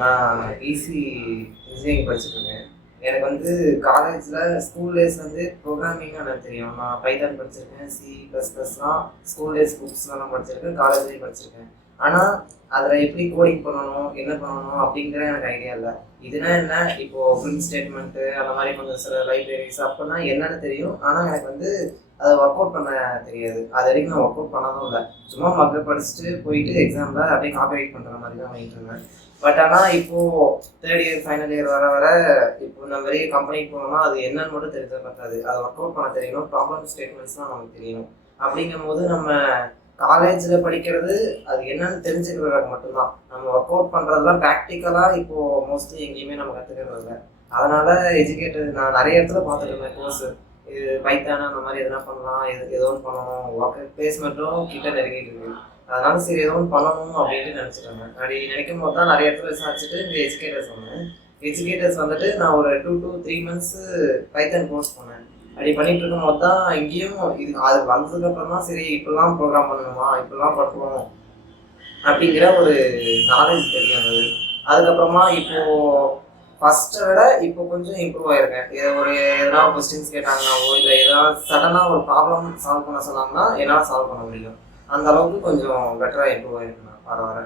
நான் easy engineering படிச்சுட்ருக்கேன். எனக்கு வந்து காலேஜில் ஸ்கூல் டேஸ் வந்து ப்ரோக்ராமிங்காக எனக்கு தெரியும். நான் பைத்தான் படிச்சிருக்கேன், சி ப்ளஸ் ப்ளஸ்லாம் ஸ்கூல் டேஸ் புக்ஸ்லாம் படிச்சிருக்கேன், காலேஜ்லேயும் படிச்சிருக்கேன். ஆனால் அதில் எப்படி கோடிங் பண்ணணும், என்ன பண்ணணும் அப்படிங்கிற எனக்கு ஐடியா இல்லை. இதுனா என்ன, இப்போது பிரிண்ட் ஸ்டேட்மெண்ட்டு அந்த மாதிரி கொஞ்சம் சில லைப்ரரிஸ் அப்படின்னா என்னென்னு தெரியும். ஆனால் எனக்கு வந்து அதை ஒர்க் அவுட் பண்ண தெரியாது. அது வரைக்கும் நான் ஒர்க் அவுட் பண்ணதும் இல்லை. சும்மா மக்கள் படிச்சுட்டு போயிட்டு எக்ஸாமில் அப்படியே காப்பி ரைட் பண்ணுற மாதிரி தான் பண்ணிட்டு இருந்தேன். பட் ஆனால் இப்போது தேர்ட் இயர் ஃபைனல் இயர் வர வர இப்போ நம்ம வெளிய கம்பெனிக்கு போனோம்னா அது என்னன்னு மட்டும் தெரிஞ்ச பத்தாது. அதை ஒர்க் அவுட் பண்ண தெரியணும், ப்ராப்ளம் ஸ்டேட்மெண்ட்ஸ்லாம் நமக்கு தெரியணும். அப்படிங்கும் போது நம்ம காலேஜில் படிக்கிறது அது என்னன்னு தெரிஞ்சுக்கிறதுக்கு மட்டும்தான். நம்ம ஒர்க் அவுட் பண்ணுறதுலாம் ப்ராக்டிக்கலாக இப்போது மோஸ்ட்லி எங்கேயுமே நம்ம கற்றுக்கிறது இல்லை. அதனால் எஜுகேட்டர் நான் நிறைய இடத்துல பார்த்துட்டு இருந்தேன் கோர்ஸு. இது பைத்தான அந்த மாதிரி எதனா பண்ணலாம், ஏதோ ஒன்று பண்ணணும், ஒர்க் பிளேஸ் மட்டும் கிட்ட நெருங்கிட்டு இருக்கு. அதனால சரி ஏதோ ஒன்று பண்ணணும் அப்படின்ட்டு நினச்சிட்டாங்க. அப்படி நினைக்கும் போது தான் நிறைய இடத்துல விசாரிச்சுட்டு இந்த எஜுகேட்டர்ஸ் வந்தேன். எஜுகேட்டர்ஸ் வந்துட்டு நான் ஒரு 2 to 3 months பைத்தன் கோர்ஸ் பண்ணேன். அப்படி பண்ணிட்டு இருக்கும் போது தான் இங்கேயும் இது அது வந்ததுக்கப்புறம் தான் சரி இப்படிலாம் ப்ரோக்ராம் பண்ணணுமா, இப்படிலாம் பண்ணுவோம் அப்படிங்கிற ஒரு நாலேஜ் தெரிய வந்தது. அதுக்கப்புறமா இப்போது ஃபஸ்ட்டை விட இப்போ கொஞ்சம் இம்ப்ரூவ் ஆகிருக்கேன். ஒரு எதனா கொஸ்டின்ஸ் கேட்டாங்கன்னாவோ இல்லை எதனா சடனாக ஒரு ப்ராப்ளம் சால்வ் பண்ண சொன்னாங்கன்னா என்னால் சால்வ் பண்ண முடியும். அந்த அளவுக்கு கொஞ்சம் பெட்டராக இம்ப்ரூவ் ஆகிருக்கு நான் வர வர.